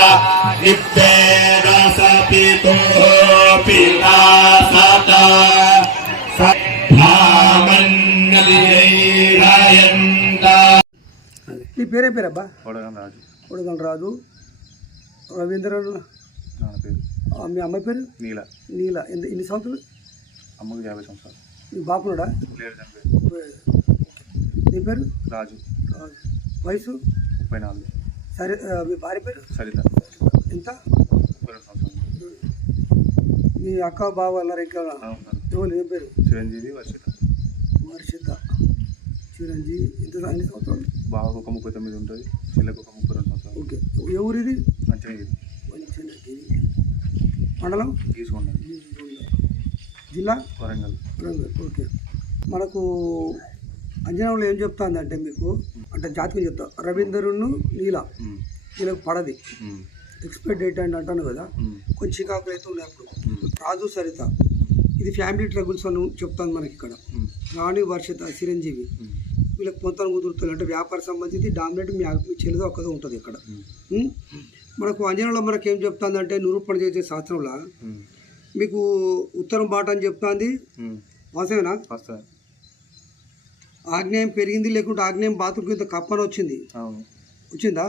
నీ పేరే పేరబ్బా? రాజు కొడగల రాజు రవీంద్ర మీ అమ్మాయి పేరు? నీల. నీల. ఎన్ని ఎన్ని సంవత్సరాలు? అమ్మకు యాభై సంవత్సరాలు. మీ చనిపోయాడు నీ పేరు? రాజు. రాజు. వయసు? ముప్పై నాలుగు. సరే మీ భార్య పేరు? సరిత. ఎంత? మీ అక్క బావ అన్నారు ఇంకా ఎవరు? ఏం పేరు? చిరంజీవి వర్షిత. వర్షిత. చిరంజీవి ఇంత అన్ని సంవత్సరాలు? బావకు ఒక ముప్పై తొమ్మిది ఉంటుంది చెల్లెకు ఒక ముప్పై రెండు సంవత్సరాలు. ఓకే. ఇది మంచిగా మంచినగిరి. మండలం? తీసుకున్నాను జిల్లా? వరంగల్. వరంగల్. ఓకే. మనకు అంజనంలో ఏం చెప్తాందంటే మీకు అంటే జాతకం చెప్తా. రవీందరును నీల. వీళ్ళకి పడది. ఎక్స్పైర్ డేట్ అని అంటాను కదా. కొంచెం చికాకు అయితే ఉన్నాయి అప్పుడు. రాజు సరిత. ఇది ఫ్యామిలీ ట్రబుల్స్ అని చెప్తాను మనకి ఇక్కడ. రాణి వర్షిత చిరంజీవి. వీళ్ళకి పొంతన కుదురుతుంది. అంటే వ్యాపార సంబంధించి డామినేట్ మీ చెల్లిదో ఒక్కదో ఉంటుంది ఇక్కడ? మనకు అంజనంలో మనకి ఏం చెప్తాందంటే నిరూపణ చేసే శాస్త్రంలో. మీకు ఉత్తరం బాట అని చెప్తాంది. ఉమ్. వాసమేనా వస్తా ఆగ్నేయం పెరిగింది లేకుంటే ఆగ్నేయం బాత్రూమ్ కింద కప్పని వచ్చింది. వచ్చిందా?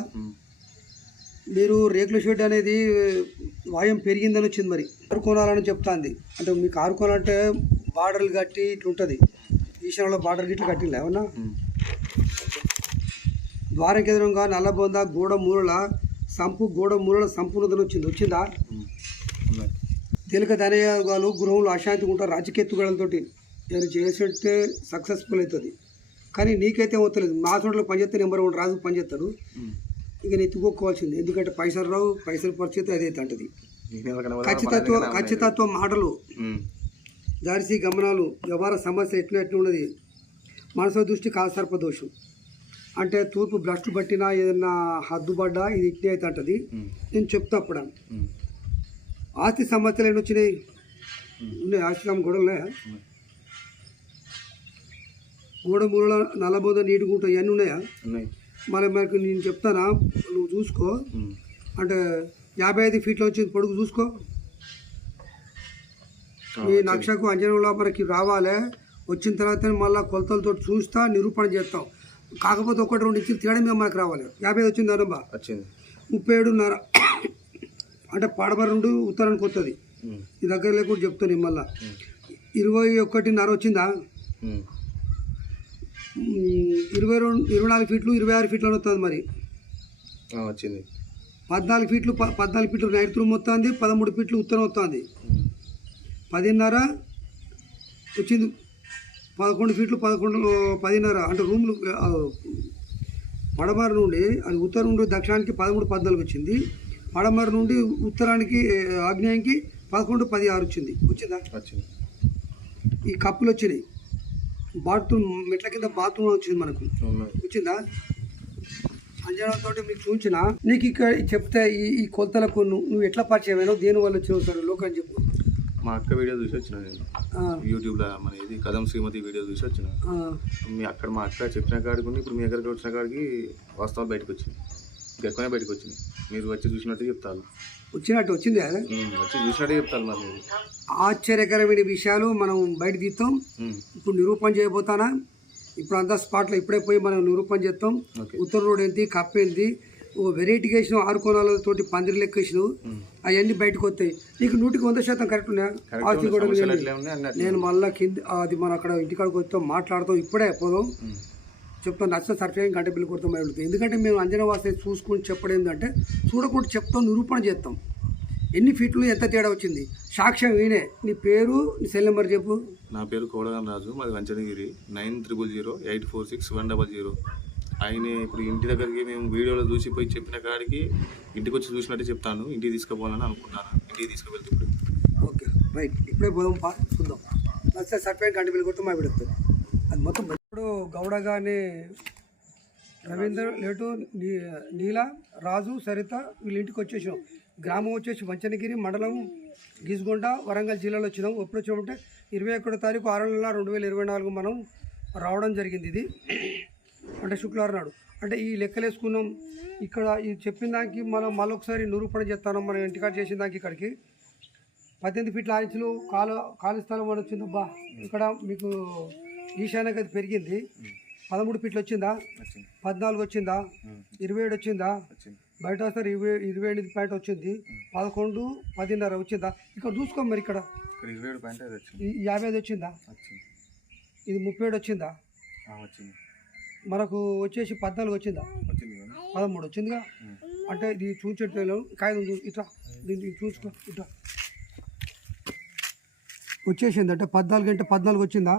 మీరు రేకుల షెడ్ అనేది వాయం పెరిగిందని వచ్చింది మరి. ఆరు కోణాలని చెప్తాంది. అంటే మీకు ఆరు కోణాలు అంటే బార్డర్లు కట్టి ఇట్లా ఉంటుంది. ఈశాన్యంలో బార్డర్ గిట్ల కట్టింది ఏమన్నా? ద్వారం ఎదురుగా నల్లబొంద గోడ మూలల సంపు గోడ మూలల సంపూర్ణతను వచ్చింది. వచ్చిందా? తేలిక ధనయోగాలు గృహంలో అశాంతిగా ఉంటారు రాజకీయత్తుగలతోటి నేను చేసేట్టే సక్సెస్ఫుల్ అవుతుంది. కానీ నీకైతే అవుతలేదు మా చోట్ల పనిచేస్తే నెంబర్ వన్ రాజు పనిచేస్తాడు. ఇక నేను ఎత్తుకోవాల్సింది ఎందుకంటే పైసలు రావు పైసలు పరిస్థితి అదైతే అంటది. ఖచ్చితత్వ ఖచ్చితత్వ మాటలు జారిసి గమనాలు వ్యవహార సమస్య ఎట్లా ఎట్లా ఉన్నది? మనసు దృష్టి కాలసర్ప దోషం. అంటే తూర్పు భ్రష్టు పట్టినా ఏదన్నా హద్దు పడ్డా ఇది ఇట్లే అయితే అంటది. నేను చెప్తా అప్పుడు. ఆస్తి సమస్యలు ఎన్ని వచ్చినాయి. ఉన్నాయి. ఆస్తి గొడవలే ఉన్నాయి. గోడ మూల నల్లబోద నీటిగా ఉంటాయి ఇవన్నీ ఉన్నాయా? మరి మనకు నేను చెప్తానా? నువ్వు చూసుకో. అంటే యాభై ఐదు ఫీట్ల వచ్చి పొడుగు చూసుకో. ఈ నక్షకు అంజనంలో మనకి రావాలి. వచ్చిన తర్వాత మళ్ళీ కొలతలతో చూస్తా నిరూపణ చేస్తాం. కాకపోతే ఒకటి రెండు ఇంచులు తేడా మీద మనకు రావాలి. యాభై ఐదు వచ్చింది అనబ్బా వచ్చింది. ముప్పై ఏడున్నర అంటే పడమర నుండి ఉత్తరానికి వస్తుంది ఈ దగ్గర లేకుండా చెప్తాను మళ్ళీ. ఇరవై ఒకటిన్నర వచ్చిందా? ఇరవై రెండు ఇరవై నాలుగు ఫీట్లు ఇరవై ఆరు ఫీట్లు వస్తుంది మరి. వచ్చింది. పద్నాలుగు ఫీట్లు ప- పద్నాలుగు ఫీట్లు నైరుతులు వస్తుంది పదమూడు ఫీట్లు ఉత్తరం వస్తుంది. పదిన్నర వచ్చింది. పదకొండు ఫీట్లు పదకొండు పదిన్నర అంటే రూమ్లు పడమర నుండి అది ఉత్తరం నుండి దక్షిణానికి పదమూడు పద్నాలుగు వచ్చింది. పడమర నుండి ఉత్తరానికి ఆగ్నేయానికి పదకొండు పది ఆరు వచ్చింది. వచ్చిందా? వచ్చింది. ఈ కప్పులు వచ్చినాయి. బాత్రూమ్ మెట్ల కింద బాత్రూమ్ వచ్చింది మనకు. వచ్చిందా? అంజనాతో మీకు చూపించిన నీకు ఇక్కడ చెప్తే ఈ ఈ కొలతలకు నువ్వు నువ్వు ఎట్లా పరిచయం అయినావు? దేని వల్ల వచ్చినావు సార్? లోకం చెప్పు. మా అక్క వీడియో చూసి వచ్చిన నేను. యూట్యూబ్లో మన ఇది కదం శ్రీమతి వీడియో చూసి వచ్చిన. మీ అక్కడ మా అక్క చెప్పిన కాడికి ఇప్పుడు మీ దగ్గరికి వచ్చిన కాడికి వాస్తవాలు బయటకు వచ్చింది ఎక్కువనే బయటకు వచ్చింది మీరు వచ్చి చూసినట్టు చెప్తారు. వచ్చినట్టు వచ్చింది కదా వచ్చి చూసినట్టే మరి. ఆశ్చర్యకరమైన విషయాలు మనం బయట తీస్తాం. ఇప్పుడు నిరూపణ చేయబోతానా? ఇప్పుడు అంతా స్పాట్లో ఇప్పుడే పోయి మనం నిరూపణ చేస్తాం. ఉత్తర రోడ్ ఏంటి కప్ ఏంటి ఓ వెరైటీగా వేసినావు ఆరు కోణాలతోటి పందిరి లెక్క వేసినావు. ఉమ్. అవన్నీ బయటకు వస్తాయి. నీకు నూటికి వంద శాతం కరెక్ట్ ఉన్నాయా? ఆస్తి. కూడా నేను మళ్ళీ కింద అది మన అక్కడ ఇంటికాడికి వస్తాం మాట్లాడతాం ఇప్పుడే పోదాం. ఉమ్, చెప్తాం. నచ్చిన సర్టిఫికేట్ గంట బిల్లు కొడతాం వెళ్తాం ఎందుకంటే మేము అంజనా వాస్తే చూసుకొని చెప్పడం ఏంటంటే చూడకుండా చెప్తాం నిరూపణ చేస్తాం. ఎన్ని ఫీట్లు ఎంత తేడా వచ్చింది? సాక్ష్యం ఈయనే. నీ పేరు నీ సెల్ నెంబర్ చెప్పు. నా పేరు కోడగన్ రాజు మాది Vanchanagiri nine triple zero eight four six one double zero. ఆయన ఇప్పుడు ఇంటి దగ్గరికి మేము వీడియోలో చూసి పోయి చెప్పిన కాడికి ఇంటికి వచ్చి చూసినట్టే చెప్తాను. ఇంటికి తీసుకుపోవాలని అనుకుంటున్నాను. ఇంటికి తీసుకువెళ్తే ఇప్పుడు. ఓకే. రైట్. ఇప్పుడే పోదాం పా చూద్దాం. నచ్చితే సర్టిఫికేట్ గంట బిల్లు కొడతాం మా పెడుతుంది అది మొత్తం. ఇప్పుడు గౌడ గాని రవీందర్ లేటు నీ- నీల రాజు సరిత వీళ్ళ ఇంటికి వచ్చేసాం గ్రామం వచ్చేసి వంచనగిరి మండలం గీసుగొండ వరంగల్ జిల్లాలో వచ్చినాం. ఎప్పుడు వచ్చామంటే ఇరవై ఒకటో తారీఖు ఆరు నెల రెండు వేల ఇరవై నాలుగు మనం రావడం జరిగింది ఇది అంటే శుక్రవారం నాడు. అంటే ఈ లెక్కలు వేసుకున్నాం ఇక్కడ ఈ చెప్పిన దానికి మనం మళ్ళీ ఒకసారి నిరూపణ చేస్తాను. మనం ఇంటికాడ చేసిన దానికి ఇక్కడికి. పద్దెనిమిది ఫీట్ల ఆంచులు కాలు కాలు స్థలం అని వచ్చిందబ్బా ఇక్కడ మీకు ఈశాన్య గది పెరిగింది పదమూడు ఫీట్లు వచ్చిందా? పద్నాలుగు వచ్చిందా? ఇరవై ఏడు వచ్చిందా? బయట వస్తారు ఇరవై ఇరవై ఎనిమిది పాయింట్ వచ్చింది. పదకొండు పదిన్నర వచ్చిందా? ఇక్కడ చూసుకో మరి ఇక్కడ. యాభై ఐదు వచ్చిందా? ఇది ముప్పై ఏడు వచ్చిందా? మనకు వచ్చేసి పద్నాలుగు వచ్చిందా? పదమూడు వచ్చిందిగా? అంటే ఇది చూపించట్లేదు కాగితం ఇట్లా దీన్ని చూసుకో ఇట్లా వచ్చేసింది అంటే పద్నాలుగు అంటే పద్నాలుగు వచ్చిందా?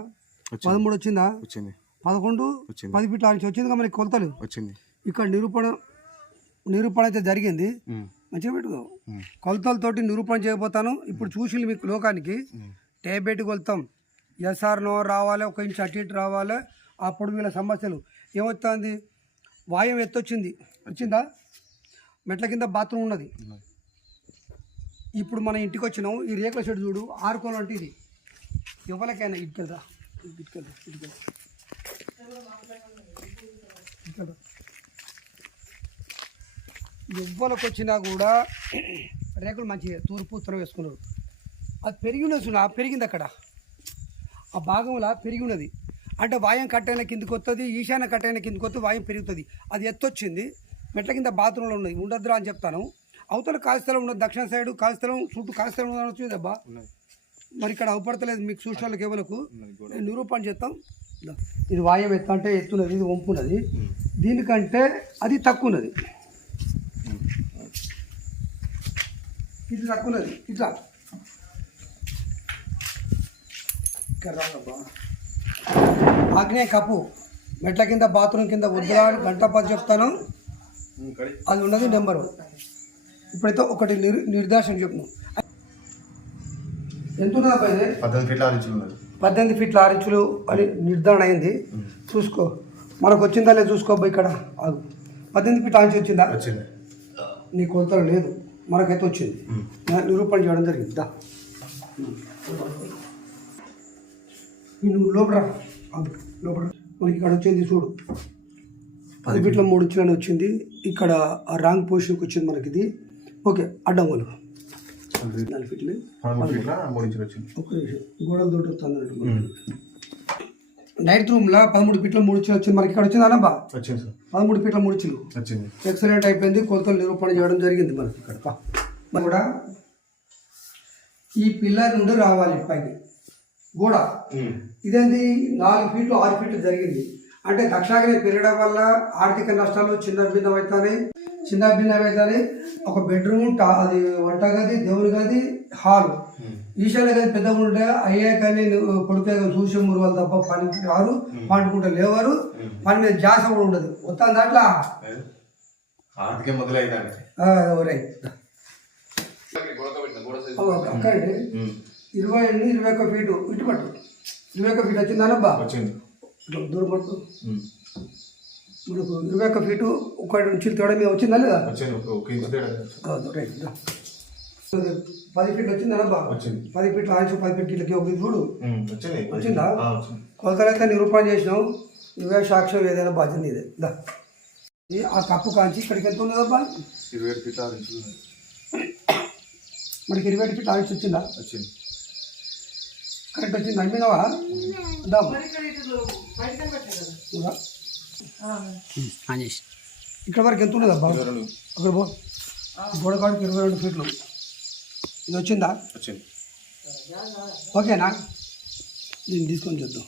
పదమూడు వచ్చిందా? వచ్చింది. పదకొండు వచ్చింది. పది ఫీట్ల ఆంచి వచ్చిందిగా మనకి కొలతలు? వచ్చింది. ఇక్కడ నిరూపణ నిరూపణ అయితే జరిగింది. మంచిగా పెట్టు ఉమ్, కొలతలతోటి నిరూపణ చేయబోతాను. ఇప్పుడు చూసి మీకు లోకానికి. టేబెట్టి కొలుతాం. ఎస్ఆర్ నో రావాలి ఒక ఇంచు అటు ఇటు రావాలి. అప్పుడు వీళ్ళ సమస్యలు. ఏమొస్తుంది వాయువు ఎత్తొచ్చింది. వచ్చిందా? మెట్ల కింద బాత్రూమ్ ఉన్నది. ఇప్పుడు మన ఇంటికి వచ్చినాం. ఈ రేకుల షెడ్ చూడు. ఆరుకోలు అంటే ఇది. ఎవరికైనా ఇటుకెళ్దా ఇటుకెళ్దా వచ్చినా కూడా రేకులు మంచిగా తూర్పు ఉత్తరం వేసుకున్నారు. అది పెరిగి ఉన్నది ఆ పెరిగింది అక్కడ. ఆ భాగంలో పెరిగి ఉన్నది అంటే వాయం కట్టైన కిందకి వస్తుంది ఈశాన్య కట్టైన కిందకి వస్తే వాయం పెరుగుతుంది. అది ఎత్తొచ్చింది. మెట్ల కింద బాత్రూంలో ఉన్నది. ఉండద్దురా అని చెప్తాను. అవతల కాళస్థలం ఉన్నది దక్షిణ సైడ్ కాళస్థలం చుట్టూ కాళస్థలం ఉన్నది వచ్చింది ఉన్నది. మరి ఇక్కడ అవపడతలేదు మీకు చూసిన వాళ్ళకి ఎవరికి ఉన్నది గోడ నేను నిరూపణ చేస్తాం. ఇది. వాయం ఎత్తు అంటే ఎత్తున్నది ఇది వంపున్నది. దీనికంటే అది తక్కువ ఉన్నది ఉమ్, ఇది తక్కువ ఉన్నది ఇట్లా ఆగ్నేయ కప్పు. మెట్ల కింద బాత్రూమ్ కింద వద్దురా గంట పది చెప్తాను. అది ఉన్నది నెంబరు. ఇప్పుడైతే ఒకటి నిర్ నిర్దేశం చెప్పు. ఎంత ఉన్నది పద్దెనిమిది ఫీట్ల ఆరు ఇంచులు ఉన్నది. పద్దెనిమిది ఫీట్ల ఆరు ఇంచులు అని నిర్ధారణ అయింది. చూసుకో. మనకు వచ్చిందా లేదు చూసుకో అబ్బా ఇక్కడ? ఆగు. పద్దెనిమిది ఫీట్ల ఆంచి వచ్చిందా? వచ్చింది. నీ కొలతలు లేదు. మనకైతే వచ్చింది. నిరూపణ చేయడం జరిగింది. దా. ఈ నువ్వు లోపల లోపల. మనకి ఇక్కడ వచ్చింది చూడు. పది ఫీట్ల మూడు ఇంచులని వచ్చింది. ఇక్కడ రాంగ్ పొజిషన్కి వచ్చింది మనకి ఇది ఓకే అడ్డం వాళ్ళు నాలుగు ఫీట్లు? పదమూడు ఫీట్ల? మూడు ఇంచులు వచ్చింది. ఒక నిమిషం. గోడల తోటి వస్తుంది నైట్ రూమ్లో పదమూడు ఫీట్ల మూడు ఇంచులు వచ్చింది. మనకి ఇక్కడ వచ్చింది అనబ్బా వచ్చింది సార్. పదమూడు ఫీట్ల మూడు వచ్చింది. ఎక్సలెంట్ అయిపోయింది. కొలతలు నిరూపణ చేయడం జరిగింది మనకి ఇక్కడ. కూడా ఈ పిల్లర్ నుండి రావాలి పైకి. గోడ. ఇదేంది? నాలుగు ఫీట్లు ఆరు ఫీట్లు జరిగింది. అంటే దక్షాగ్ని పెరగడం వల్ల ఆర్థిక నష్టాలు చిన్న భిన్నం అవుతాయి చిన్న భిన్నం అవుతాయి ఒక బెడ్రూమ్ అది వంట గది దేవుని గది హాల్. ఉమ్, ఈశాన్య గది పెద్దగా ఉంటే అయ్యే కానీ కొడుకే చూసే మురుగలు తప్ప పనికి రారు పండుకుంటే లేవరు. పని మీద జాస కూడా ఉండదు. మొత్తం దాంట్లో? ఆర్థిక మొదలైందండి అక్కడే ఇరవై ఎనిమిది ఇరవై ఒక్క ఫీటు. ఇటు పట్టు. ఇరవై ఒక్క ఫీట్ వచ్చింది ఇట్లా దూరం పట్టు. మనకు ఇరవై ఒక్క ఫీటు ఒక నుంచి తేడా మీద వచ్చిందా లేదా? రైట్. పది ఫీట్లు వచ్చింది పది ఫీట్లు ఆయుష్ పది ఫీట్లకి ఒక చూడు. వచ్చింది కొలతలైతే నిరూపణ చేసినావు. నువ్వే సాక్ష్యం ఏదైనా బాధ్యత నీదే. దా. ఈ ఆ కప్పు కాంచి ఇక్కడికి ఎంత ఉన్నదబ్బా ఇరవై ఆరు ఉన్నది. మనకి ఇరవై ఐదు ఫీట్లు ఆయుష్ వచ్చిందా? వచ్చింది. కరెక్ట్ వచ్చింది? అమ్మినావా దా ఇక్కడ వరకు ఎంత ఇరవై రెండు. అక్కడ పో. గోడ కాడికి ఇరవై రెండు ఫీట్లు. ఇది వచ్చిందా? వచ్చింది. ఓకేనా? దీన్ని తీసుకొని చూద్దాం.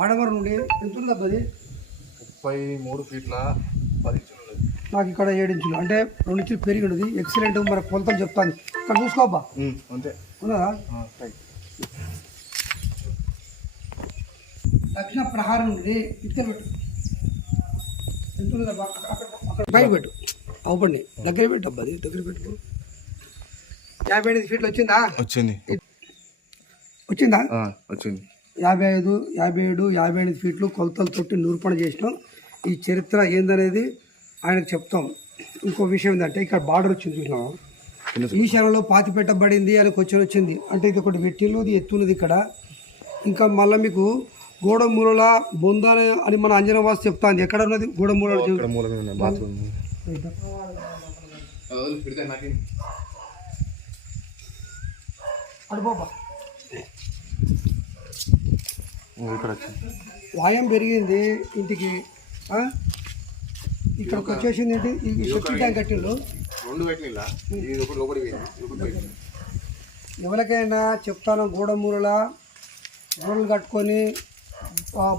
పడమర నుండి ఎంత ఉన్నదబ్బా అది ముప్పై మూడు ఫీట్ల పది నాకు ఇక్కడ ఏడు ఇంచులు. అంటే రెండు ఇంచులు పెరిగి ఉన్నది. ఎక్సలెంట్ మన కొలతలు చెప్తాను. ఇక్కడ చూసుకోబ్బా. ఉమ్, అంతే. ఉన్నదా. దక్షిణ ప్రహారం నుండి పెట్టు ఎంత ఉన్నదబ్బా అక్కడ అక్కడ అక్కడ పైన పెట్టు. అవపండి దగ్గర పెట్టు అబ్బా అది దగ్గర పెట్టు యాభై ఎనిమిది ఫీట్లు వచ్చిందా? వచ్చింది. వచ్చిందా? ఆ, వచ్చింది. యాభై ఐదు యాభై ఏడు యాభై ఎనిమిది ఫీట్లు కొలతలతోటి నిరూపణ చేసినాం. ఈ చరిత్ర ఏందనేది ఆయనకు చెప్తాం. ఇంకో విషయం ఏంటంటే ఇక్కడ బార్డర్ వచ్చింది చూసినాం ఈ క్షణంలో పాతి పెట్టబడింది అని క్వశ్చన్ వచ్చింది. అంటే ఇది ఒకటి వెట్టిల్లు ఇది ఎత్తున్నది ఇక్కడ. ఇంకా మళ్ళీ మీకు గోడమూలల బొందాన అని మన అంజనవాస్ చెప్తాంది. ఎక్కడ ఉన్నది గోడమూల ఇక్కడ ఇక్కడ వాయం పెరిగింది ఇంటికి. ఆ? ఇక్కడికి వచ్చేసింది ఏంటి? శక్తి ట్యాంక్ కట్టిండు ఇది ఇది ఎవరికైనా చెప్తాను గోడ మూలల గోడలు కట్టుకొని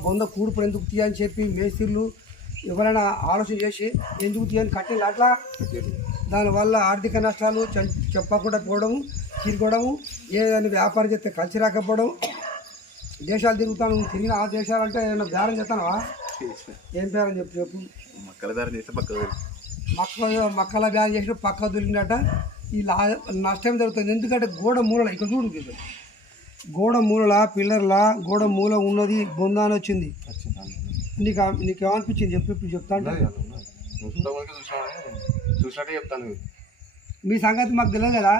బొంద కూడుపుడు ఎందుకు తీయని చెప్పి మేస్త్రీలు ఎవరైనా ఆలోచన చేసి ఎందుకు తీయని కట్టింది అట్లా? దానివల్ల ఆర్థిక నష్టాలు చెప్పకుండా పోవడము తిరగడము ఏదైనా వ్యాపారం చేస్తే కలిసి రాకపోవడం దేశాలు తిరుగుతాను తిరిగిన ఆ దేశాలు అంటే ఏమైనా బేరం చేస్తానవా? ఏం బేరం చెప్పు చెప్పు. మక్కల చేస్తే పక్క మక్క మక్కల బ్యాన్ చేసి పక్క దొరికినట ఈ నష్టం జరుగుతుంది. ఎందుకంటే గోడ మూలల ఇక్కడ చూడు. గోడ మూలల పిల్లర్ల గోడ మూల ఉన్నది బొందాని వచ్చింది. నీకు నీకు ఏమనిపించింది చెప్పు ఇప్పుడు చెప్తా అంటే. చూసినట్టే చెప్తాను మీ సంగతి మాకు తెలియదు కదా?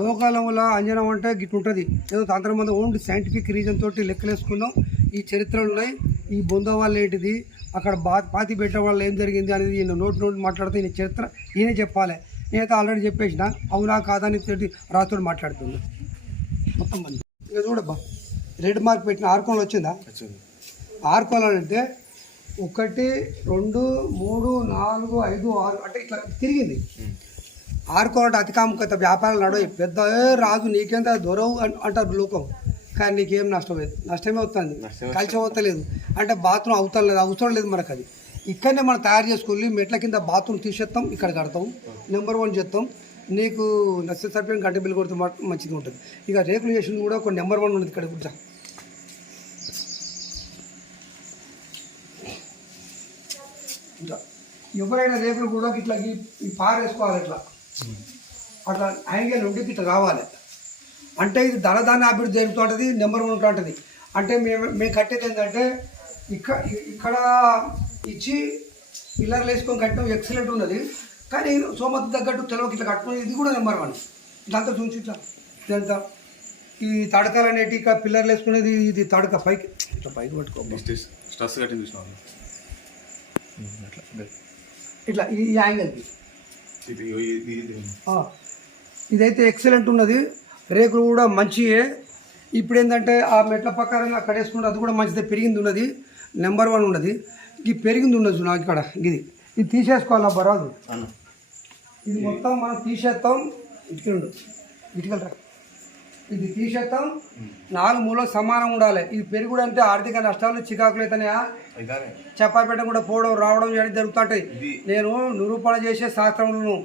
లోకాలంలో అంజనం అంటే గిట్ల ఉంటుంది ఏదో తంత్రం మంది ఓన్లీ సైంటిఫిక్ రీజన్ తోటి లెక్కలేసుకున్నాం. ఈ చరిత్రలు ఉన్నాయి. ఈ బొంద వల్ల ఏంటిది? అక్కడ బా పాతి పెట్టడం వల్ల ఏం జరిగింది అనేది ఈయన నోటి నోటి మాట్లాడితే ఈయన చరిత్ర ఈయన చెప్పాలి. నేనైతే ఆల్రెడీ చెప్పేసిన. అవునా కాదా అని తోటి రాతో మాట్లాడుతున్నా. మొత్తం మంది. ఇక చూడబ్బా రెడ్ మార్క్ పెట్టిన ఆర్కోలు వచ్చిందా? ఆర్కోలు అంటే ఒకటి రెండు మూడు నాలుగు ఐదు ఆరు అంటే ఇట్లా తిరిగింది. ఆరుకోవాలంటే అతి కాముకత వ్యాపారాలు నడవ పెద్ద "ఏ రాజు నీకెంత దొరవు అన్- అంటారు లోకం. కానీ నీకేం నష్టం లేదు నష్టమే అవుతుంది కలిసి అవుతలేదు అంటే బాత్రూమ్ అవుతా లేదు అవసరం లేదు మనకు అది ఇక్కడనే మనం తయారు చేసుకుని మెట్ల కింద బాత్రూమ్ తీసేస్తాం ఇక్కడ కడతాం. నెంబర్ వన్ చేస్తాం నీకు నచ్చ సరిపోయిన గంట బిల్లు కొడితే మాత్రం మంచిగా ఉంటుంది ఇక రేకులు చేసింది కూడా ఒక నెంబర్ వన్ ఉన్నది ఇక్కడ ఇంకా ఎవరైనా రేకులు కూడా ఇట్లా ఈ- పారేసుకోవాలి ఇట్లా. అట్లా యాంగిల్ ఉంటే ఇట్లా కావాలి అంటే ఇది ధనధాన్య అభివృద్ధి జరుగుతుంటుంది నెంబర్ వన్ ఉంటుంది అంటే మేము మేము కట్టేది ఏంటంటే ఇక్కడ ఇక్కడ ఇచ్చి పిల్లర్లు వేసుకొని కట్టడం ఎక్సలెంట్ ఉన్నది. కానీ సోమతి తగ్గట్టు తెలవకి ఇట్లా కట్టుకుని ఇది కూడా నెంబర్ వన్. ఇదంతా చూసి ఇట్లా ఇదంతా. ఈ తడకలు అనేటి ఇక పిల్లర్లు వేసుకునేది ఇది తడక పైకి. ఇట్లా పైకి పట్టుకో స్ట్రెస్ కట్టింది ఇట్లా ఈ యాంగిల్కి ఇది ఇది ఇది. ఆ, ఇదైతే ఎక్సలెంట్ ఉన్నది. రేకులు కూడా మంచియే. ఇప్పుడు ఏంటంటే ఆ మెట్ల ప్రకారంగా అక్కడ వేసుకుంటే అది కూడా మంచిదే. పెరిగింది ఉన్నది. నెంబర్ వన్ ఉన్నది. ఈ పెరిగింది ఉన్నది నాకు ఇక్కడ ఇది ఇది తీసేసుకోవాలి అబ్బా రాదు అన్న. ఇది మొత్తం మనం తీసేస్తాం ఇటుకెళ్ళు ఇటుకెళ్ళరా ఇది తీసేస్తాం నాలుగు మూలలో సమానం ఉండాలి. ఇది పెరుగుడు అంటే ఆర్థిక నష్టాలు చికాకులు అయితేనే చెప్పాపేట కూడా పోవడం రావడం చేయడం జరుగుతుంటాయి. నేను నిరూపణ చేసే శాస్త్రములను.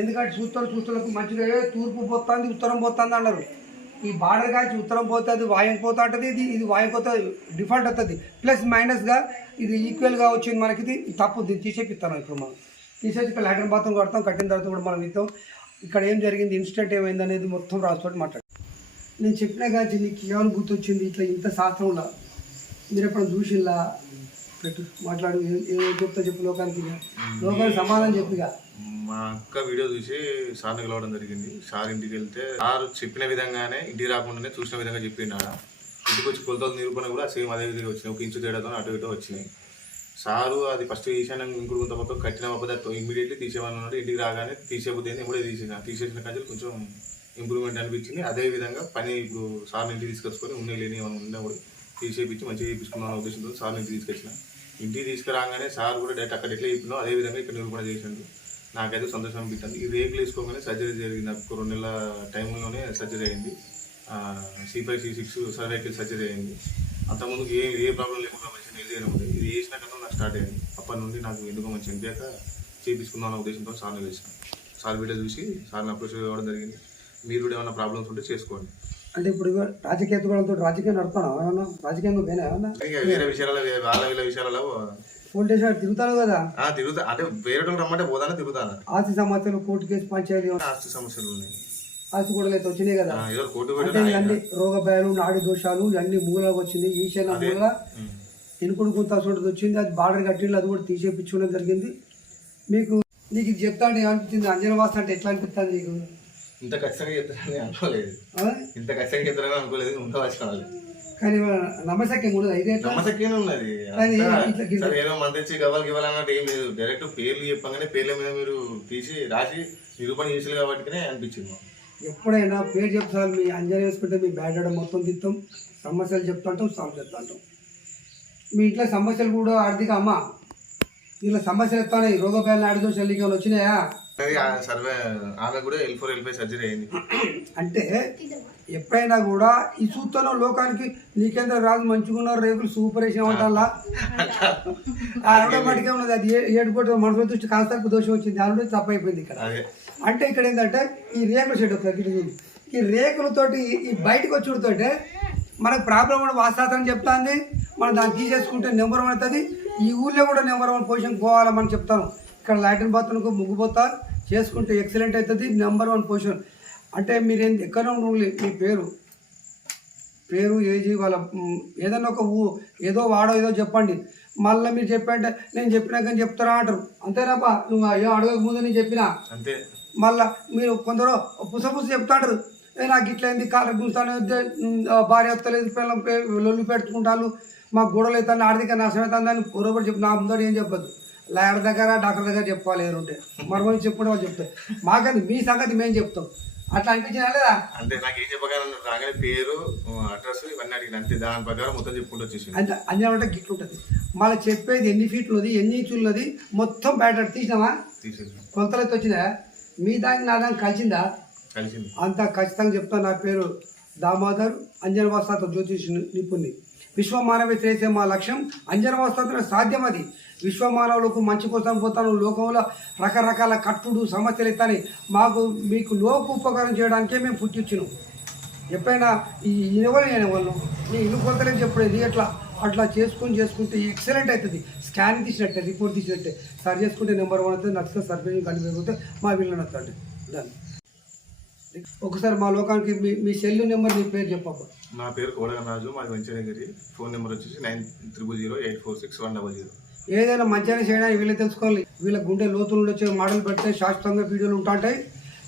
ఎందుకంటే చూస్తారు చూస్తులకు మంచిగా తూర్పు పోతుంది ఉత్తరం పోతుంది అన్నారు. ఈ బార్డర్ కాచి ఉత్తరం పోతుంది వాయం పోతా ఉంటుంది ఇది ఇది వాయం పోతే డిఫాల్ట్ అవుతుంది. ప్లస్ మైనస్గా ఇది ఈక్వల్గా వచ్చింది మనకి ఇది తప్పు దీన్ని తీసేపిస్తాను ఇప్పుడు మనం. తీసేసి ఇక్కడ లాట్రిన్ బాత్రూమ్ కడతాం కట్టిన తర్వాత కూడా మనం ఇస్తాం. ఇక్కడ ఏం జరిగింది? ఇన్సిడెంట్ ఏమైంది అనేది మొత్తం రాసుకొని మాట్లాడు. నేను చెప్పినా కాచి నీకు ఏమనుభూతి గుర్తొచ్చింది? ఇట్లా ఇంత శాస్త్రంలో మీరు ఎప్పుడు చూసిల్లా? మాట్లాడు ఏ- చెప్తా చెప్పు లోకానికి. లోకానికి సమాధానం చెప్పిగా. మా అక్క వీడియో చూసి సార్ని కలవడం జరిగింది. సార్ ఇంటికి వెళ్తే సార్ చెప్పిన విధంగానే ఇంటికి రాకుండానే చూసిన విధంగా చెప్పిండు ఇంటికి వచ్చి కొలతల నిరూపణ కూడా సేమ్ అదే విధంగా వచ్చినాయి. ఒక ఇంచు తేడాతో అటు ఇటు వచ్చినాయి. సారు అది ఫస్ట్ ఈశాన్యం ఇంకుడు కొంత మొత్తం కట్టిన పద్ధతి ఇమీడియట్లీ తీసేవాళ్ళు ఇంటికి రాగానే తీసేపోతే ఇప్పుడే తీసేసిన తీసేసిన కానీ కొంచెం ఇంప్రూవ్మెంట్ అనిపించింది. అదే విధంగా పని ఇప్పుడు సార్ని ఇంటికి తీసుకొచ్చుకొని ఉన్నాయి లేని ఏమైనా ఉన్నా కూడా తీసేపించి మంచిగా చేయించుకున్నాను ఉద్దేశంతో సార్ని ఇంటికి తీసుకొచ్చిన. ఇంటికి తీసుకురాగానే సార్ కూడా డైరెక్ట్ అక్కడ ఎట్లా చెప్పినో అదే విధంగా ఇక్కడ నిరూపణ చేసిండు. నాకైతే సంతోషం అనిపించింది ఈ రేకులు వేసుకోగానే సర్జరీ జరిగింది. నాకు రెండు నెలల టైంలోనే సర్జరీ అయింది. C C six cervical surgery అయింది. అంతకుముందు ఏ ఏ ప్రాబ్లం లేకుండా మంచిగా హెల్తీగానే ఉంది ఇది వేసినాక నాకు స్టార్ట్ అయింది. అప్పటి నుండి నాకు ఎందుకో మంచి అనిపించాక చేయించుకుందాం అనే ఉద్దేశంతో సార్ని వేసాను సార్ వీడియో చూసి సార్ని అప్రోచ్ అవ్వడం జరిగింది. మీరు కూడా ఏమైనా ప్రాబ్లమ్స్ ఉంటే చేసుకోండి. అంటే ఇప్పుడు రాజకీయ ఎత్తుకోవడంతో రాజకీయం నడుపుతాను? ఏమన్నా రాజకీయంగా పోయినా? ఏమన్నా? వేరే విషయాలలో వాళ్ళ వీళ్ళ విషయాలలో. పోలీస్ స్టేషన్ తిరుగుతాను కదా? తిరుగుతా. అంటే వేరే రమ్మంటే పోదానే తిరుగుతాను? ఆస్తి సమస్యలు కోర్టు కేసు పంచాయతీ ఆస్తి సమస్యలు ఉన్నాయి. ఆస్తి కూడా అయితే వచ్చినాయి కదా? అంటే ఇవన్నీ రోగ భయాలు నాడి దోషాలు ఇవన్నీ మూలకి వచ్చింది. ఈశాన్య మూల ఎనుకుడు గుంత వచ్చింది. అది బార్డర్ కట్టింది అది కూడా తీసేపించుకోవడం జరిగింది. మీకు నీకు చెప్తాను ఏమనిపించింది? అంజనవాస అంటే ఎట్లా అనిపిస్తుంది నీకు? ఇంత ఖచ్చితంగా చెప్తారని అనుకోలేదు? ఇంత ఖచ్చితంగా చెప్తారని అనుకోలేదు ఇంకా వచ్చి కావాలి కానీ నమ్మశక్యం కూడా ఇదే ఎట్లా? నమ్మసక్కేనే ఉన్నది. సరే ఏదో తెచ్చి గవ్వాలి ఏం లేదు డైరెక్ట్ పేర్లు చెప్పగానే పేర్ల మీద మీరు తీసి రాసి నిరూపణ చేసారు కాబట్టి అనిపించింది. ఎప్పుడైనా పేరు చెప్తారు మీ అంజనీ వేసుకుంటే మీ బ్యాడ్ ఆడ మొత్తం తిత్తాం సమస్యలు చెప్తుంటాం సాల్వ్ చేస్తుంటాం మీ ఇంట్లో సమస్యలు కూడా ఆర్థిక అమ్మ ఇలా సమస్యలు ఎత్తానే రోగోపాయాలను ఆడితో చెల్లికి వచ్చినాయా సర్వే ఆమె కూడా L four L five surgery అయింది. అంటే ఎప్పుడైనా కూడా ఈ చూస్తాను లోకానికి నీకేంద్ర రాజు మంచిగా ఉన్నారు రేకులు సూపర్ వేసిన ఉంటాలా ఆటోమేటిక్గా ఉన్నది అది ఏ- ఏడుకోవడం మనసులో దృష్టి కాస్త దోషం వచ్చింది దాని తప్పు అయిపోయింది ఇక్కడ అంటే ఇక్కడ ఏంటంటే ఈ రేకుల షెడ్ చూడు. ఈ రేకులతోటి ఈ బయటకు వచ్చుడుతోటే మనకు ప్రాబ్లం కూడా వాస్తాతని చెప్తాంది. మనం దాన్ని తీసేసుకుంటే నెంబర్ వన్ అవుతుంది. ఈ ఊళ్ళో కూడా నెంబర్ వన్ పొజిషన్ పోవాలని చెప్తాను. ఇక్కడ లాటిన్ బాత్రూమ్కు ముగ్గు పోతా చేసుకుంటే ఎక్సలెంట్ అవుతుంది. నెంబర్ వన్ పొజిషన్ అంటే మీరు ఏంది ఎక్కడ ఉండాలి మీ పేరు. పేరు ఏజీ వాళ్ళ మ్, ఏదన్నా ఒక ఊ ఏదో వాడో ఏదో చెప్పండి. మళ్ళీ మీరు చెప్పంటే నేను చెప్పినాక చెప్తారా అంటారు. అంతేనాపా నువ్వు ఏం అడగక ముందు నేను చెప్పినా. అంతే. మళ్ళా మీరు కొందరు పుస పుస చెప్తాడు నాకు ఇట్లా అయింది కాళ్ళ గుంస్తాను భార్య వస్తలేదు పిల్లలు లొల్లి పెట్టుకుంటాను మా గొడవలు అవుతాను ఆర్థిక నష్టం అవుతుందని పొరపాటు చెప్పు నా ముందర ఏం చెప్పొద్దు. లాయర్ దగ్గర డాక్టర్ దగ్గర చెప్పుకోవాలి ఎవరుంటే మరొకటి చెప్పుకుంటే వాళ్ళు చెప్తారు. మాకది మీ సంగతి మేము చెప్తాం. అట్లా అనిపించినా లేదా? అంతే నాకు ఏం చెప్పగలను? రాగానే పేరు అడ్రస్ ఇవన్నీ అడిగిన అంతే. దాని ప్రకారం మొత్తం చెప్పుకుంటూ వచ్చేసింది అంత అంజనం అంటే గిట్లు ఉంటుంది. మళ్ళీ చెప్పేది ఎన్ని ఫీట్లు ఉన్నది ఎన్ని ఇంచులు ఉన్నది మొత్తం బయట తీసినావా? తీసింది కొలతలైతే వచ్చిందా? మీ దానికి నా దానికి కలిసిందా? కలిసింది. అంత ఖచ్చితంగా చెప్తాను. నా పేరు దామోదర్. అంజనవాస్తాత జ్యోతిష్ నిపుణి. విశ్వమానవ చేసే మా లక్ష్యం. అంజనవాస్తాత సాధ్యం అది. విశ్వమానవులకు మంచి కోసం పోతాను. లోకంలో రకరకాల కట్టుడు సమస్యలు ఇస్తాను మాకు మీకు లోకు ఉపకారం చేయడానికే మేము పుట్టించినాం ఎప్పుడైనా ఈ ఇనవలు నేను వాళ్ళు మీ ఇల్లు కొలతలేదు చెప్పలేదు ఎట్లా? అట్లా చేసుకొని చేసుకుంటే ఎక్సలెంట్ అవుతుంది. స్కాన్ తీసినట్టే రిపోర్ట్ తీసినట్టే. సరి చేసుకుంటే నెంబర్ వన్ అవుతుంది నచ్చితే సర్వే కనిపిపోతే మా వీళ్ళని నచ్చండి దాన్ని ఒకసారి మా లోకానికి మీ మీ సెల్ నెంబర్ మీ పేరు చెప్పబ్బా నా పేరు కోడగనరాజు మాది వెంచనగిరి ఫోన్ నెంబర్ వచ్చేసి nine triple zero eight four six one double zero. ఏదైనా మంచిగా చేయడానికి వీళ్ళే తెలుసుకోవాలి. వీళ్ళ గుండె లోతులు వచ్చే మాటలు పెడితే శాశ్వతంగా వీడియోలు ఉంటాయి.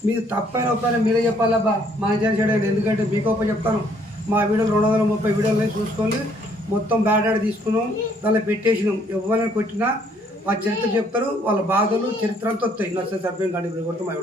మీరు తప్పైన ఒప్పైనా మీరే చెప్పాలబ్బా మంచిగా చేయడానికి ఎందుకంటే మీకు ఒప్ప చెప్తాను. మా వీడియోలు రెండు వందల ముప్పై వీడియోలు చూసుకొని మొత్తం బ్యాడ్ తీసుకున్నాం దానిలో పెట్టేసినాం. ఎవరైనా కొట్టినా ఆ చరిత్ర చెప్తారు వాళ్ళ బాధలు చరిత్రలతో వస్తాయి. నచ్చిన సభ్యం కానీ కొడతాం మా